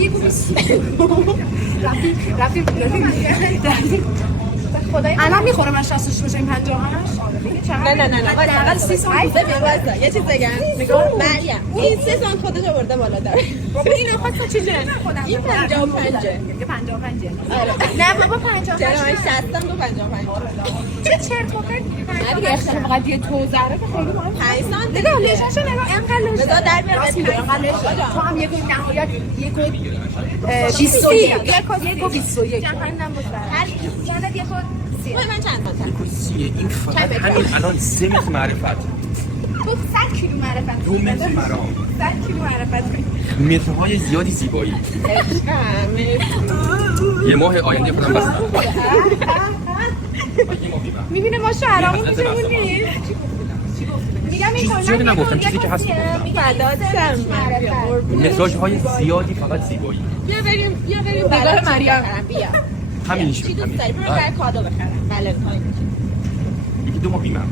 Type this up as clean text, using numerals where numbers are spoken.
یک و 20 رفتیم الان میخوره من 66 باشه این 58 نه حداقل 30 سانت بوده واسه یه چیز بگم مریم این 3 سانت خودش آورده بالاتر بابا این خواستم چیزی این 55 یه 55 نه بابا 55 چرا من 60 تو 55 چه چرت و پرت دیگه اختلاف فقط یه تو ذره که خیلی مهم 5 سانت نگاه لشاشو نگاه اینقدر لش بذار در بیار تو هم یک نهایت یک و 21 هر جنت یک و 30 من چند سانت کسیه این فقط همین الان 3 متر معرفت تو 100 کیلو معرفت 2 متر مرام 100 کیلو معرفت مترهای زیادی زیبایی یه ماه آینده کنم بستم میبینه ما شهرامون میتونیم میگم این کار چیزی نگفتم چیزی که هست مساج های زیادی فقط زیبایی بیا بریم نگاه مریم بیا همینش چی دوست داری؟ برو در کادو بخرم بله یکی 2 ماه بیمم